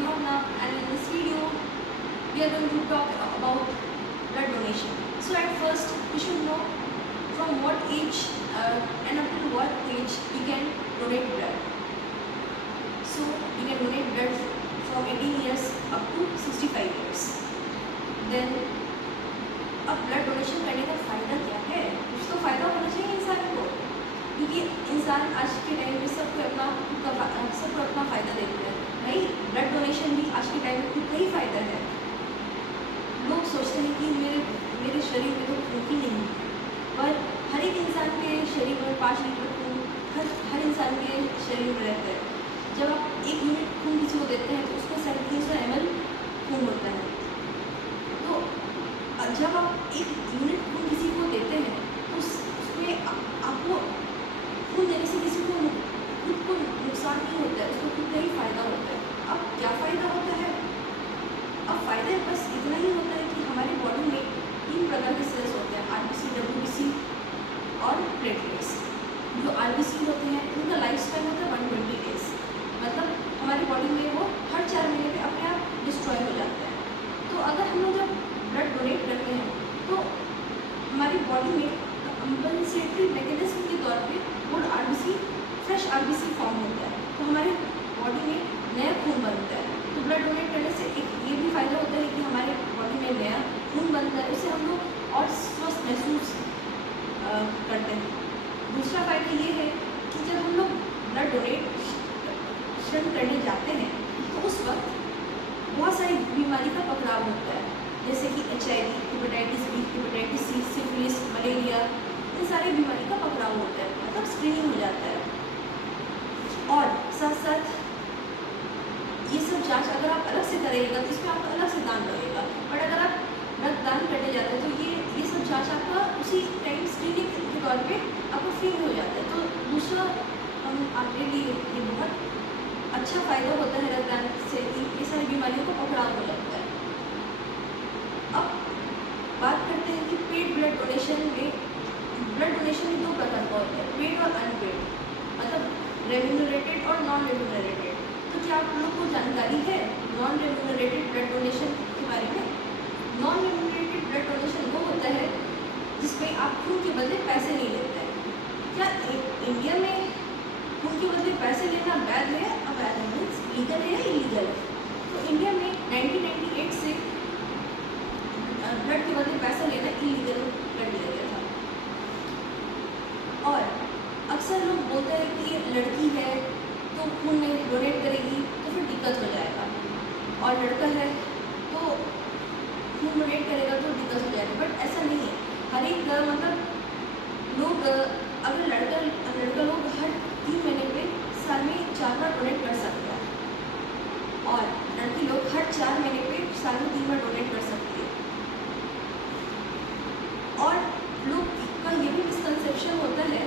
Bhavna, and in this video we are going to talk about blood donation. So at first we should know from what age and up to what age we can donate blood. So we can donate blood from 18 years up to 65 years. Then अब blood donation करने का फ़ायदा क्या है? कुछ तो फ़ायदा होना चाहिए इंसान को, क्योंकि इंसान आज के टाइम में सबको अपना फ़ायदा देखता है। भाई ब्लड डोनेशन भी आज के टाइम में खुद का ही फ़ायदा है। लोग सोचते हैं कि मेरे शरीर में तो खून ही नहीं है, पर हर एक इंसान के शरीर में 5 लीटर खून हर इंसान के शरीर में रहता है। जब आप 1 यूनिट खून किसी को देते हैं तो उसको 350 ml खून होता है। तो जब आप 1 यूनिट खून किसी को देते हैं तो उसमें आपको खून देने से किसी को खुद को नुकसान नहीं होता है, उसको खुद का ही फ़ायदा होता है। अब क्या फ़ायदा होता है? अब फ़ायदा बस इतना ही होता है कि हमारी बॉडी में 3 प्रकार के सेल्स होते हैं, RBC, WBC और प्लेटलेट्स। जो RBC होते हैं उनका लाइफ स्पैन होता है 120 डेज, मतलब हमारी बॉडी में वो हर 4 महीने में अपने आप डिस्ट्रॉय हो जाता है। तो अगर हम लोग जब ब्लड डोनेट करते हैं तो हमारी बॉडी में कंपनसेटरी मैकेनिज्म के तौर पे वो फ्रेश RBC फॉर्म होता है, तो हमारी बॉडी में नया खून बनता है। तो ब्लड डोनेट करने से एक ये भी फ़ायदा होता है कि हमारे बॉडी में नया खून बनता है, उससे हम लोग और स्वस्थ महसूस करते हैं। दूसरा फ़ायदा ये है कि जब हम लोग ब्लड डोनेशन करने जाते हैं तो उस वक्त बहुत सारी बीमारी का पकड़ाव होता है, जैसे कि HIV, hepatitis B, hepatitis C, syphilis, malaria, इन सारी बीमारी का पकड़ाव होता है, मतलब स्क्रीनिंग हो जाता है। और साथ साथ ये सब जांच अगर आप अलग से करेंगे तो इसमें आपका अलग से दान लगेगा, बट अगर आप रक्तदान करने जाते हैं तो ये सब जांच आपका उसी टाइम स्क्रीनिंग के तौर पे आपको फ्री हो जाता है। तो दूसरा आपके लिए ये बहुत अच्छा फ़ायदा होता है रक्तदान से कि ये सारी बीमारियों को पकड़ाव हो जाता है। अब बात करते हैं कि पेड ब्लड डोनेशन में 2 प्रकार का होता है, पेड और अनपेड, मतलब रेम्यूनरेटेड और नॉन रेम्यूनरेटेड। तो क्या आप लोग को जानकारी है नॉन रेम्यूनरेटेड ब्लड डोनेशन के बारे में? नॉन रेम्यूनरेटेड ब्लड डोनेशन वो होता है जिसमें आप खून के बदले पैसे नहीं लेते हैं। क्या इंडिया में खून के बदले पैसे लेना वैध है? अवैध है, मीन्स लीगल है या इलीगल है? तो इंडिया में 1998 से ब्लड के बदले पैसा लेना इलीगल कर दिया गया था। और अक्सर लोग बोलते हैं कि लड़की है तो खून में डोनेट करेगी तो फिर दिक्कत हो जाएगा, और लड़का है तो खून डोनेट करेगा तो दिक्कत हो जाएगी, बट ऐसा नहीं है। हर एक मतलब लोग अगर लड़का लोग हर 3 महीने पे साल में 4 बार डोनेट कर सकता है, और लड़की लोग हर 4 महीने पे साल में 3 बार डोनेट कर सकती है। और लोग का ये भी मिसकंसेप्शन होता है